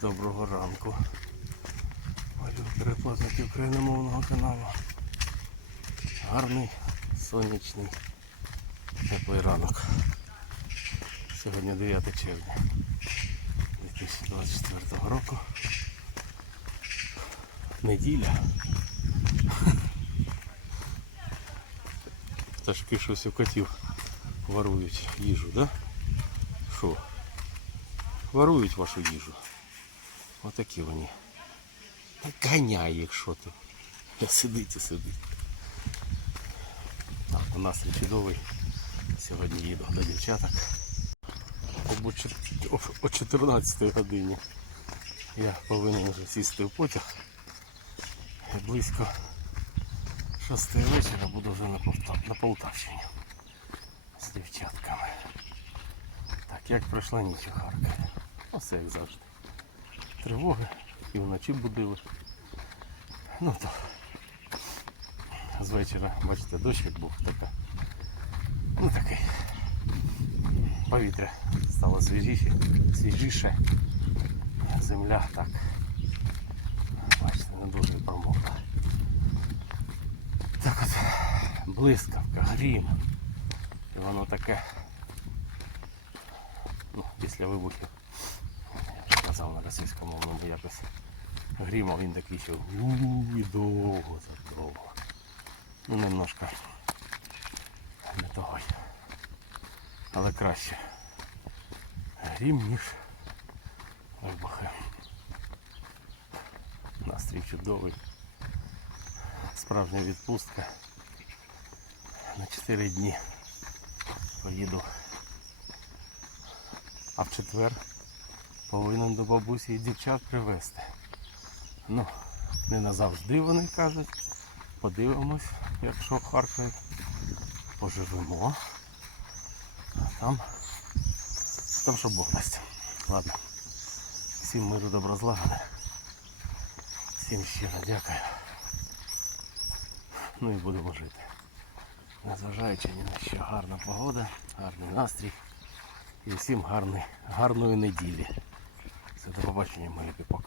Доброго ранку. Малю переплатники україномовного каналу. Гарний сонячний теплий ранок. Сьогодні 9 червня 2024 року. Неділя. Пташки щось у котів ворують їжу, да? Що? Ворують вашу їжу. Отакі вони. Ганяй їх, що ти. Сидить і сидить. Так, у нас чудовий. Сьогодні їду до дівчаток. О- О 14 годині я повинен вже сісти в потяг. І близько 6 вечора буду вже на, Полта- на Полтавщині з дівчатками. Так, як пройшла ніч у Харкові. Як завжди. Тривоги і вночі будили. Ну то з вечора, бачите, дощик був така. Ну такий. Повітря стало свіжіше, свіжіше. Земля так. Бачите, не дуже промокла. Так от блискавка, грім. І воно таке. Ну, після вибухів. Казав на російському мовному якось. Грімав він такий, що і довго, так довго. Ну немножко не того. Але краще. Грім, ніж вибухи. Настрій чудовий. Справжня відпустка. На 4 дні поїду. А в четвер повинен до бабусі і дівчат привезти. Ну, не назавжди вони кажуть. Подивимось, якщо в Харкові поживемо. А там, там що Бог дасть. Ладно. Всім миру добро злагоди. Всім щиро дякую. Ну і будемо жити. Незважаючи ні на що гарна погода, гарний настрій. І всім гарний, гарної неділі. Все до побачення, мої пока.